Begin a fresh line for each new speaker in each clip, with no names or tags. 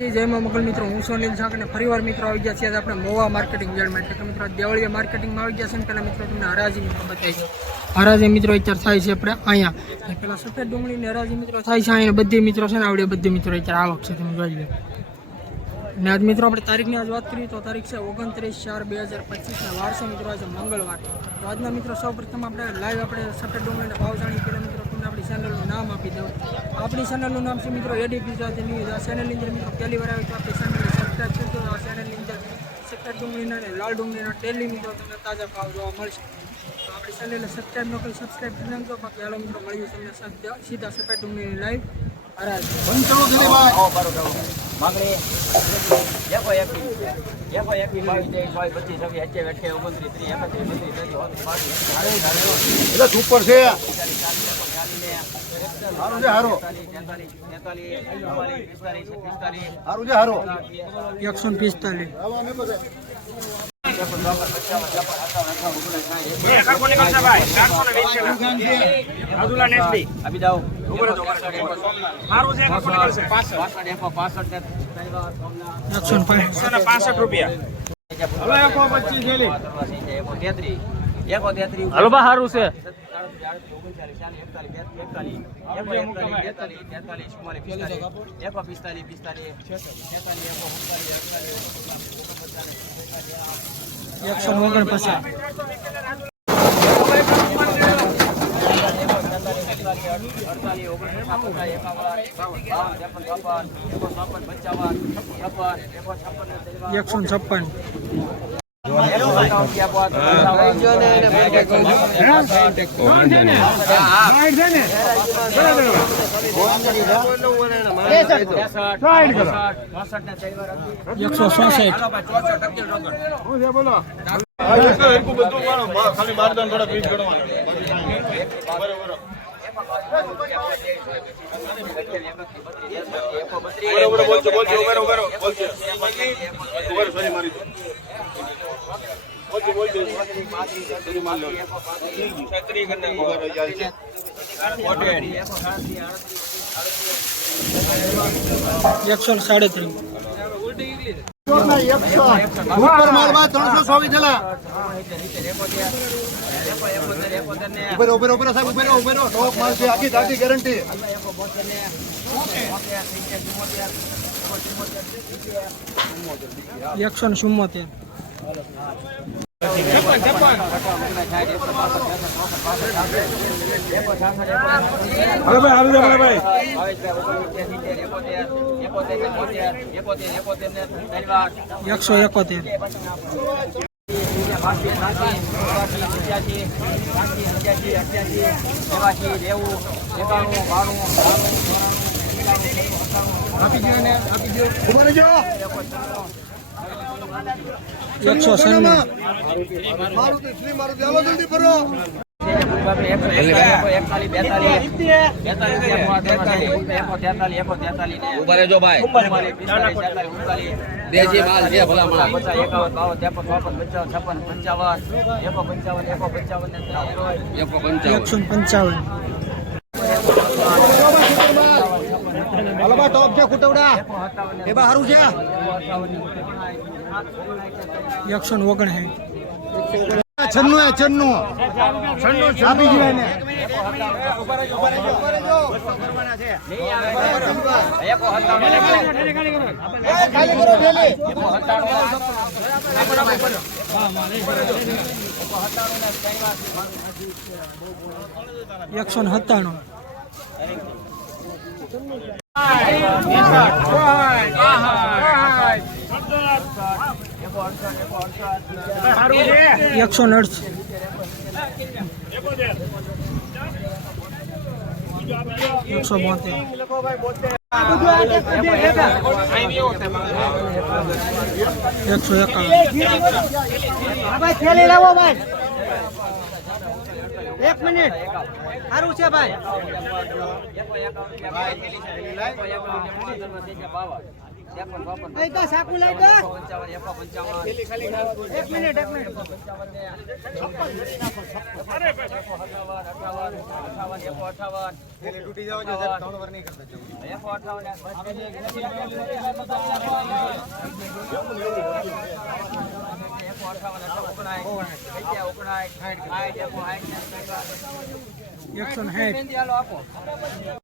જયમાં મગલ મિત્રો. હું સોનિલ શાક અને ફરીવાર મિત્રો આવી ગયા છે આજે આપણે મોવા માર્કેટિંગ યાર્ડમાં. એટલે કે મિત્રો દેવળીયા માર્કેટિંગમાં આવી ગયા છે અને પહેલાં મિત્રો તમને હરાજી મિત્રો બતાવી છે હરાજી મિત્રો અત્યારે થાય છે આપણે અહીંયા. પેલા સફેદ ડુંગળીની હરાજી મિત્રો થાય છે અહીંયા. બધી મિત્રો છે ને આવડે બધી મિત્રો અત્યારે આવક છે, તમે જોઈ લો. અને આજ મિત્રો આપણે તારીખની આજ વાત કરીએ તો તારીખ છે ઓગણત્રીસ ચાર બે હજાર પચીસના વારસો મિત્રો, આજે મંગળવાર. તો આજના મિત્રો સૌ પ્રથમ આપણે લાઈવ આપણે સફેદ ડુંગળીના ભાવ જાણીએ પહેલાં મિત્રો. આપણી ચેનલનું નામ આપી દઉં. આપણી ચેનલનું નામ છે મિત્રો એડી ગુજરાતી ન્યૂઝ આ ચેનલની અંદર મિત્રો પહેલી વાર આવી તો આપણી ચેનલને સબસ્ક્રાઈબ કરજો. આ ચેનલની અંદર સફેદ ડુંગળીના અને લાલ ડુંગળીના ડેલી મિત્રો તમને તાજા ભાવ જોવા મળશે. તો આપણી ચેનલને સબસ્ક્રાઈબ ન કરી સબસ્ક્રાઈબ કરી નાખજો. બાકી હાલો મિત્રો મળ્યું તમને સીધા- સીધા સફેદ ડુંગળીની લાઈવ હરાજ
માંગણી એકો એકવી એકો એકવી બાવીસ ત્રેવીસ બાવીસ પચીસ છવ્વીસ અઠ્યાવીસ અઠ્યાવીસ ઓગણત્રીસ ત્રીસ એકત્રીસ બત્રીસ ત્રીસ પાંત્રીસ
એટલે સુપર છે. હારો છે હારો.
એકસો પિસ્તાલીસ.
પાસઠ
રૂપિયા હલો બા સારું છે.
પિસ્તાલીસ પિસ્તાલીસ
એકસો ઓગણપચાસ
અડતાલીસ ઓગણત્રીસ એકાવન એકાવન બાવન ત્રેપન ચોપન એકો ચોપન પંચાવન છપ્પન ત્રેપન.
એકસો.
ચોસઠ, ચોસઠ
ખાલી બારદાન થોડા પીસ ગણવાના બરોબર
એકસો સાડત્રીસ.
ઉપર માલમાં ત્રણસો ચોવીસ થયેલા ઉભેરો ઉભેરો ઉભેરો સાહેબ ઉભેરો ઉભેરો. ટોપ માલ છે આખી તાકી ગેરંટી.
એકસો ને ચુમ્મોતેર
હલો ભાઈ હારું છે ભાઈ
એકસો એકોતેર.
ઉભેરો જો
એકસો આપી
મારું
ભાઈ. દેશી માલ છે ભલા માલ એકાવન બાવન ત્રેપન ચોપન પંચાવન. છપ્પન પંચાવન એકો પંચાવન એકો પંચાવન એકો પંચાવન
એકસો પંચાવન
હાલો ટોપ છે ખુટવડા. એ બા છે.
એકસો ને ઓગણસાઠ
છન્નું એ છન્નું. આપી ગયું એને.
એકસો ને સત્તાણું. એકસો ને અડસઠ. એકસો બોતેર. એકસો એકાવન.
એક મિનિટ. સારું છે ભાઈ ભાઈ. એક મિનિટ એક મિનિટ
એકસો ને સાઠ.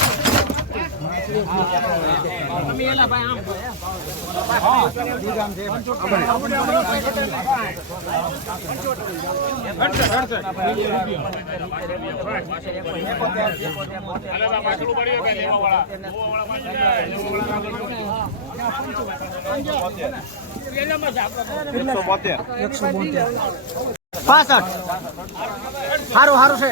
એકસો બોતેર.
પાસઠ સારું સારું છે.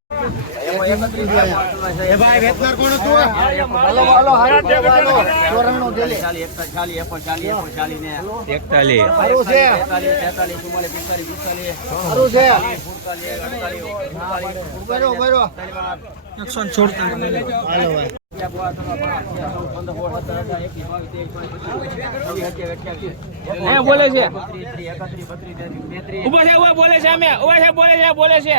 ભાઈ
ને
બોલે છે.
ઊભા છે બોલે છે અમે. ઊભા છે બોલે છે બોલે છે.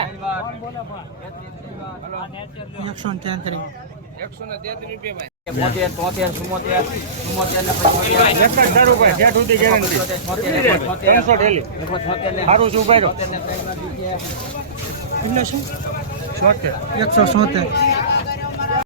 એકસો ને તેત્રીસ
બોતેર તોતેર. ચુમ્મોતેર ચુમ્મોતેર ને
એટલે શું? એકસો સોતેર.